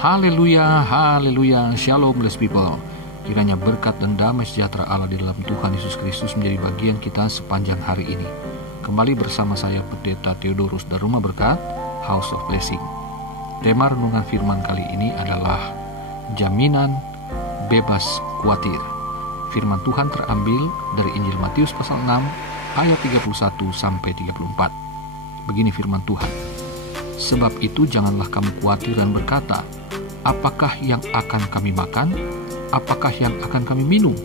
Haleluya, haleluya, shalom blessed people. Kiranya berkat dan damai sejahtera Allah di dalam Tuhan Yesus Kristus menjadi bagian kita sepanjang hari ini. Kembali bersama saya Pendeta Theodorus dari Rumah Berkat, House of Blessing. Tema renungan firman kali ini adalah jaminan bebas khawatir. Firman Tuhan terambil dari Injil Matius pasal 6 ayat 31 sampai 34. Begini firman Tuhan. Sebab itu janganlah kamu khawatir dan berkata, apakah yang akan kami makan? Apakah yang akan kami minum?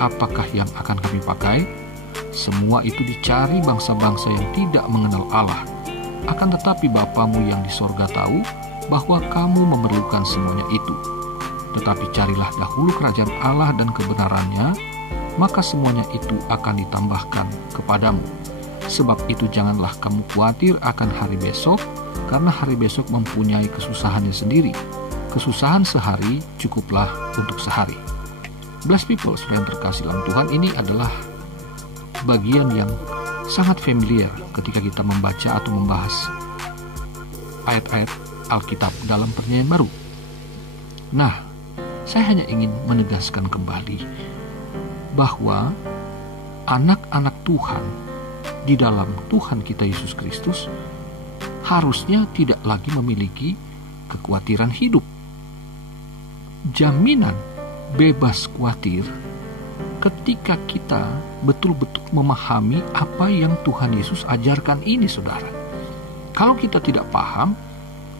Apakah yang akan kami pakai? Semua itu dicari bangsa-bangsa yang tidak mengenal Allah. Akan tetapi Bapamu yang di sorga tahu bahwa kamu memerlukan semuanya itu. Tetapi carilah dahulu kerajaan Allah dan kebenarannya, maka semuanya itu akan ditambahkan kepadamu. Sebab itu janganlah kamu khawatir akan hari besok, karena hari besok mempunyai kesusahannya sendiri. Kesusahan sehari cukuplah untuk sehari. Blessed people, saudara yang terkasih dalam Tuhan, ini adalah bagian yang sangat familiar ketika kita membaca atau membahas ayat-ayat Alkitab dalam Perjanjian Baru. Nah, saya hanya ingin menegaskan kembali bahwa anak-anak Tuhan di dalam Tuhan kita Yesus Kristus harusnya tidak lagi memiliki kekhawatiran hidup. Jaminan bebas khawatir ketika kita betul-betul memahami apa yang Tuhan Yesus ajarkan ini, saudara. Kalau kita tidak paham,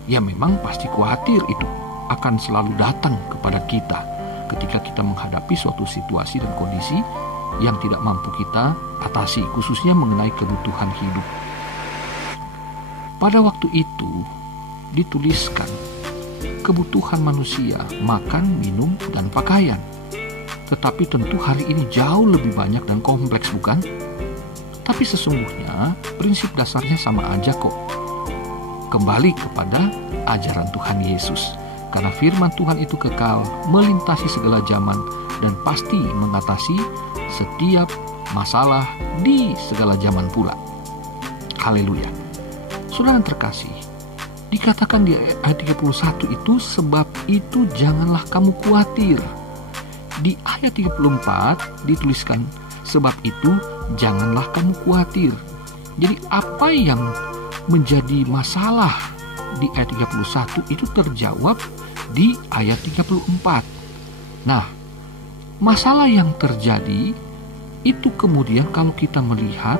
ya memang pasti khawatir itu akan selalu datang kepada kita ketika kita menghadapi suatu situasi dan kondisi yang tidak mampu kita atasi, khususnya mengenai kebutuhan hidup. Pada waktu itu dituliskan kebutuhan manusia, makan, minum, dan pakaian. Tetapi tentu hari ini jauh lebih banyak dan kompleks, bukan? Tapi sesungguhnya prinsip dasarnya sama aja kok. Kembali kepada ajaran Tuhan Yesus. Karena firman Tuhan itu kekal, melintasi segala zaman, dan pasti mengatasi setiap masalah di segala zaman pula. Haleluya. Saudara yang terkasih, dikatakan di ayat 31 itu, sebab itu janganlah kamu khawatir. Di ayat 34 dituliskan, sebab itu janganlah kamu khawatir. Jadi apa yang menjadi masalah di ayat 31 itu terjawab di ayat 34. Nah, masalah yang terjadi itu kemudian kalau kita melihat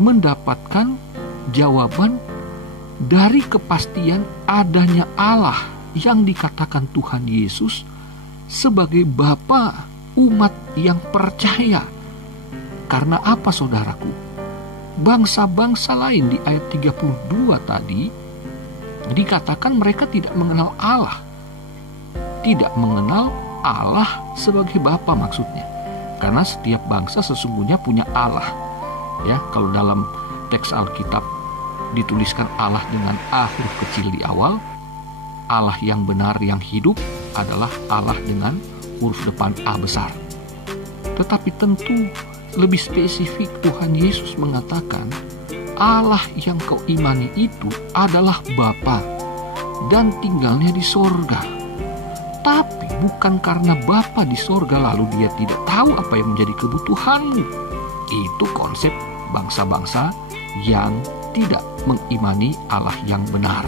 mendapatkan jawaban dari kepastian adanya Allah yang dikatakan Tuhan Yesus sebagai Bapa umat yang percaya. Karena apa, saudaraku? Bangsa-bangsa lain di ayat 32 tadi dikatakan mereka tidak mengenal Allah. Tidak mengenal Allah sebagai Bapa maksudnya. Karena setiap bangsa sesungguhnya punya Allah. Ya, kalau dalam teks Alkitab dituliskan Allah dengan A huruf kecil di awal, Allah yang benar yang hidup adalah Allah dengan huruf depan A besar. Tetapi tentu lebih spesifik Tuhan Yesus mengatakan Allah yang kau imani itu adalah Bapa dan tinggalnya di sorga. Tapi bukan karena Bapa di sorga lalu dia tidak tahu apa yang menjadi kebutuhanmu. Itu konsep bangsa-bangsa yang tidak mengimani Allah yang benar.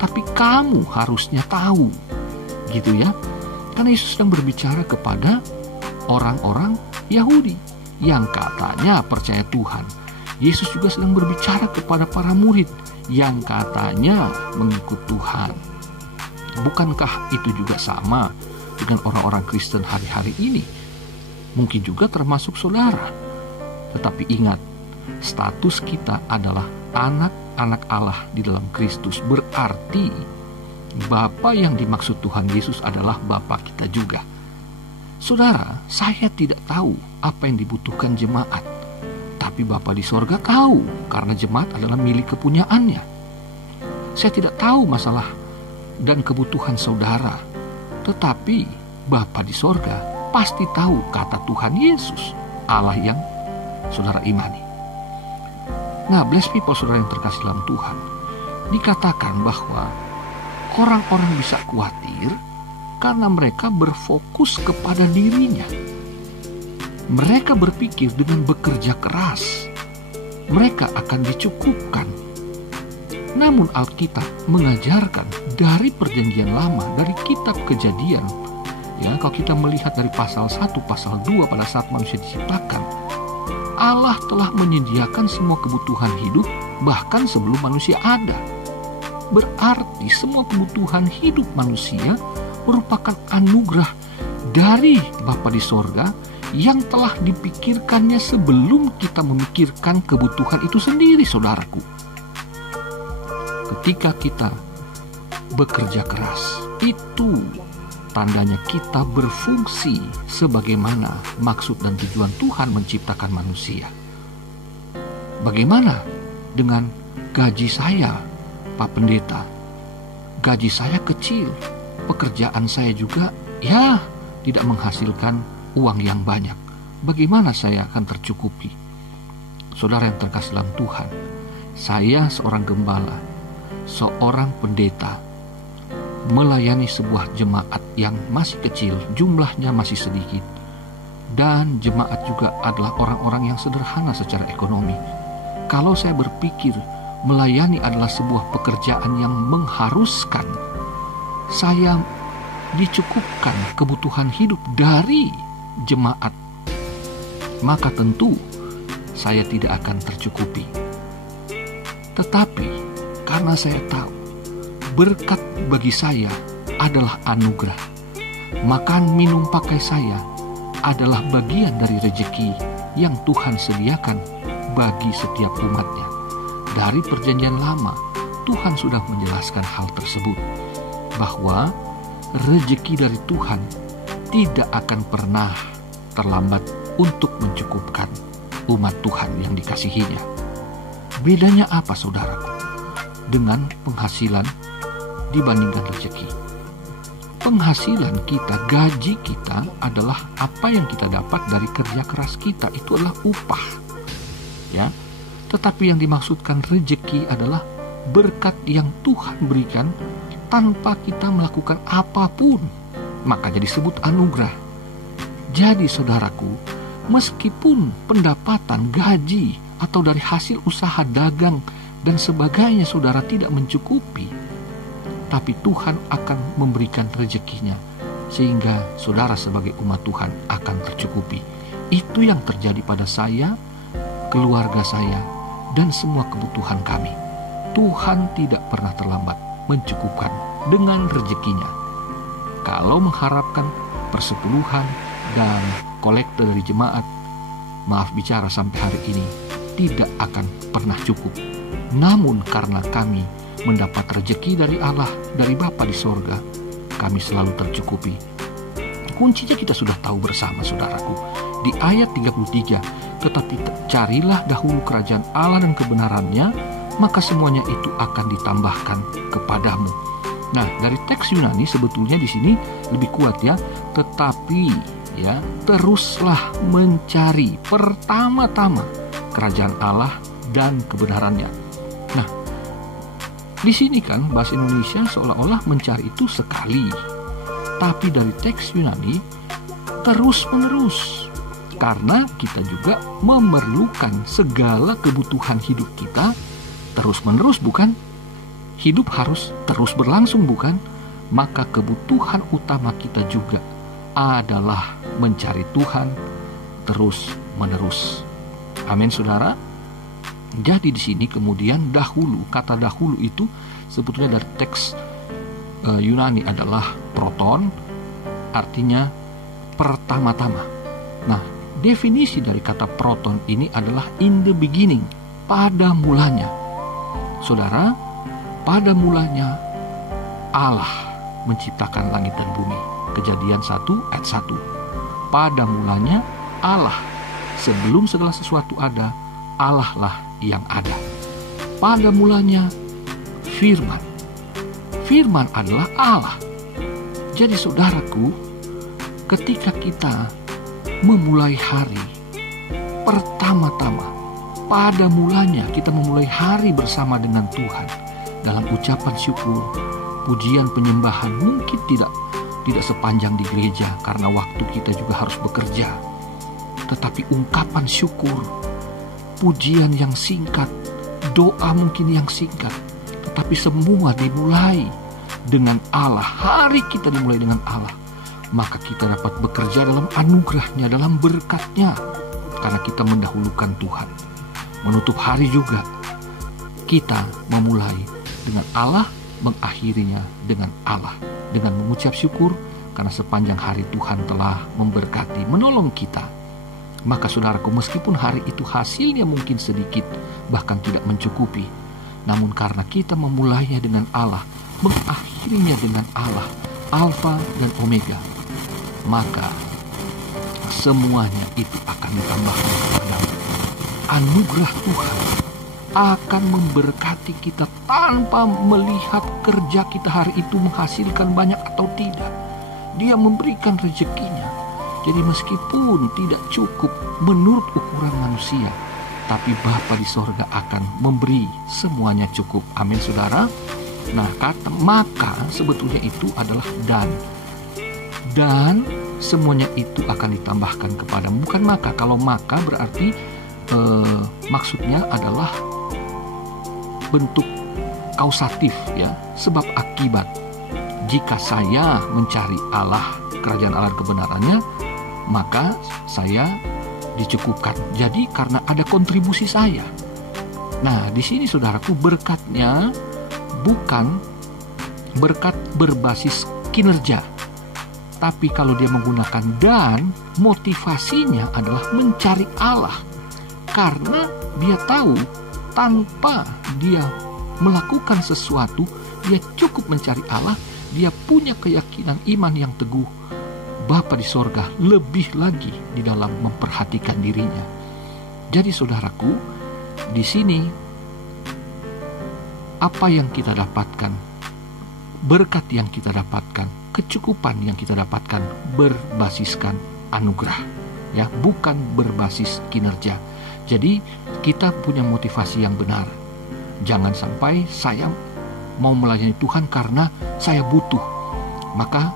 Tapi kamu harusnya tahu, gitu ya. Karena Yesus sedang berbicara kepada orang-orang Yahudi yang katanya percaya Tuhan. Yesus juga sedang berbicara kepada para murid yang katanya mengikut Tuhan. Bukankah itu juga sama dengan orang-orang Kristen hari-hari ini? Mungkin juga termasuk saudara. Tetapi ingat, status kita adalah anak-anak Allah di dalam Kristus. Berarti Bapa yang dimaksud Tuhan Yesus adalah Bapa kita juga. Saudara, saya tidak tahu apa yang dibutuhkan jemaat. Tapi Bapa di sorga tahu, karena jemaat adalah milik kepunyaannya. Saya tidak tahu masalah dan kebutuhan saudara. Tetapi Bapa di sorga pasti tahu, kata Tuhan Yesus, Allah yang saudara imani. Nah, blessed people, saudara yang terkasih dalam Tuhan, dikatakan bahwa Orang-orang bisa khawatir karena mereka berfokus kepada dirinya. Mereka berpikir dengan bekerja keras, mereka akan dicukupkan. Namun Alkitab mengajarkan dari Perjanjian Lama, dari kitab Kejadian, ya, kalau kita melihat dari pasal 1, pasal 2 pada saat manusia diciptakan, Allah telah menyediakan semua kebutuhan hidup bahkan sebelum manusia ada. Berarti semua kebutuhan hidup manusia merupakan anugerah dari Bapa di sorga yang telah dipikirkannya sebelum kita memikirkan kebutuhan itu sendiri, saudaraku. Ketika kita bekerja keras, itu tandanya kita berfungsi sebagaimana maksud dan tujuan Tuhan menciptakan manusia. Bagaimana dengan gaji saya, Pak Pendeta? Gaji saya kecil, pekerjaan saya juga tidak menghasilkan uang yang banyak. Bagaimana saya akan tercukupi? Saudara yang terkasih dalam Tuhan, saya seorang gembala, seorang pendeta, melayani sebuah jemaat yang masih kecil, jumlahnya masih sedikit, dan jemaat juga adalah orang-orang yang sederhana secara ekonomi. Kalau saya berpikir melayani adalah sebuah pekerjaan yang mengharuskan saya dicukupkan kebutuhan hidup dari jemaat, maka tentu saya tidak akan tercukupi. Tetapi karena saya tahu berkat bagi saya adalah anugerah, makan minum pakai saya adalah bagian dari rejeki yang Tuhan sediakan bagi setiap umatnya. Dari Perjanjian Lama, Tuhan sudah menjelaskan hal tersebut, bahwa rejeki dari Tuhan tidak akan pernah terlambat untuk mencukupkan umat Tuhan yang dikasihinya. Bedanya apa, saudaraku, dengan penghasilan dibandingkan rejeki? Penghasilan kita, gaji kita adalah apa yang kita dapat dari kerja keras kita, itu adalah upah, ya. Tetapi yang dimaksudkan rejeki adalah berkat yang Tuhan berikan tanpa kita melakukan apapun, maka jadi disebut anugerah. Jadi saudaraku, meskipun pendapatan, gaji, atau dari hasil usaha dagang dan sebagainya saudara tidak mencukupi, tapi Tuhan akan memberikan rezekinya, sehingga saudara sebagai umat Tuhan akan tercukupi. Itu yang terjadi pada saya, keluarga saya, dan semua kebutuhan kami. Tuhan tidak pernah terlambat mencukupkan dengan rezekinya. Kalau mengharapkan persepuluhan dan kolekte dari jemaat, maaf bicara sampai hari ini, tidak akan pernah cukup. Namun karena kami mendapat rezeki dari Allah, dari Bapa di sorga, kami selalu tercukupi. Kuncinya kita sudah tahu bersama, saudaraku. Di ayat 33, tetapi carilah dahulu kerajaan Allah dan kebenarannya, maka semuanya itu akan ditambahkan kepadamu. Nah, dari teks Yunani sebetulnya di sini lebih kuat, ya. Tetapi ya, teruslah mencari pertama-tama kerajaan Allah dan kebenarannya. Nah, di sini kan bahasa Indonesia seolah-olah mencari itu sekali, tapi dari teks Yunani terus-menerus, karena kita juga memerlukan segala kebutuhan hidup kita terus-menerus, bukan? Hidup harus terus berlangsung, bukan? Maka kebutuhan utama kita juga adalah mencari Tuhan terus-menerus. Amin, saudara. Jadi di sini kemudian dahulu, kata dahulu itu sebetulnya dari teks Yunani adalah proton, artinya pertama-tama. Nah, definisi dari kata proton ini adalah in the beginning, pada mulanya. Saudara, pada mulanya Allah menciptakan langit dan bumi. Kejadian 1 ayat 1. Pada mulanya Allah, sebelum segala sesuatu ada, Allah lah yang ada. Pada mulanya firman. Firman adalah Allah. Jadi saudaraku, ketika kita memulai hari, pertama-tama, pada mulanya kita memulai hari bersama dengan Tuhan dalam ucapan syukur, pujian penyembahan mungkin tidak sepanjang di gereja karena waktu kita juga harus bekerja. Tetapi ungkapan syukur, pujian yang singkat, doa mungkin yang singkat, tetapi semua dimulai dengan Allah. Hari kita dimulai dengan Allah, maka kita dapat bekerja dalam anugerahnya, dalam berkatnya, karena kita mendahulukan Tuhan. Menutup hari juga, kita memulai dengan Allah, mengakhirinya dengan Allah, dengan mengucap syukur karena sepanjang hari Tuhan telah memberkati, menolong kita. Maka saudaraku, meskipun hari itu hasilnya mungkin sedikit, bahkan tidak mencukupi, namun karena kita memulainya dengan Allah, mengakhirinya dengan Allah, Alfa dan Omega, maka semuanya itu akan ditambahkan kepadamu. Anugerah Tuhan akan memberkati kita tanpa melihat kerja kita hari itu menghasilkan banyak atau tidak. Dia memberikan rezekinya. Jadi meskipun tidak cukup menurut ukuran manusia, tapi Bapa di sorga akan memberi semuanya cukup. Amin, saudara. Nah, kata maka sebetulnya itu adalah dan semuanya itu akan ditambahkan kepadamu. Bukan maka. Kalau maka berarti maksudnya adalah bentuk kausatif, ya, sebab akibat. Jika saya mencari Allah, kerajaan Allah kebenarannya, maka saya dicukupkan. Jadi karena ada kontribusi saya. Nah, di sini saudaraku, berkatnya bukan berkat berbasis kinerja. Tapi kalau dia menggunakan dan, motivasinya adalah mencari Allah. Karena dia tahu tanpa dia melakukan sesuatu, dia cukup mencari Allah. Dia punya keyakinan iman yang teguh. Bapa di sorga lebih lagi di dalam memperhatikan dirinya. Jadi saudaraku, di sini apa yang kita dapatkan, berkat yang kita dapatkan, kecukupan yang kita dapatkan berbasiskan anugerah, ya, bukan berbasis kinerja. Jadi kita punya motivasi yang benar. Jangan sampai saya mau melayani Tuhan karena saya butuh, maka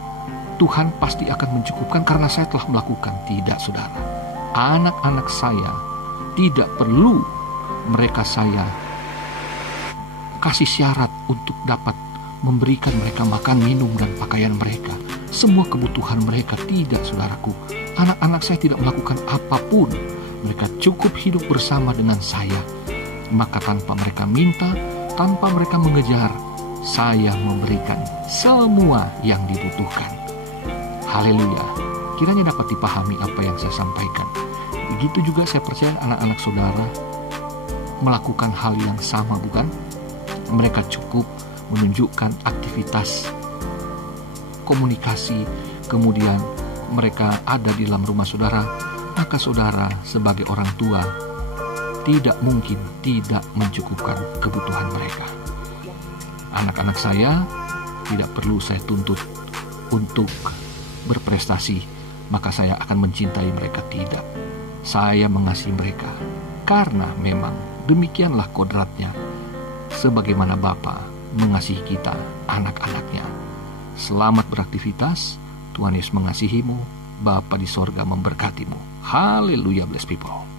Tuhan pasti akan mencukupkan karena saya telah melakukan. Tidak, saudara. Anak-anak saya tidak perlu saya kasih syarat untuk dapat memberikan mereka makan, minum, dan pakaian mereka. Semua kebutuhan mereka. Tidak, saudaraku. Anak-anak saya tidak melakukan apapun. Mereka cukup hidup bersama dengan saya. Maka tanpa mereka minta, tanpa mereka mengejar, saya memberikan semua yang dibutuhkan. Haleluya. Kiranya dapat dipahami apa yang saya sampaikan. Begitu juga saya percaya anak-anak saudara melakukan hal yang sama, bukan? Mereka cukup menunjukkan aktivitas komunikasi, kemudian mereka ada di dalam rumah saudara, maka saudara sebagai orang tua tidak mungkin tidak mencukupkan kebutuhan mereka. Anak-anak saya tidak perlu saya tuntut untuk berprestasi, maka saya akan mencintai mereka. Tidak. Saya mengasihi mereka karena memang demikianlah kodratnya, sebagaimana Bapa mengasihi kita, anak-anaknya. Selamat beraktivitas. Tuhan Yesus mengasihimu. Bapa di sorga memberkatimu. Haleluya, blessed people.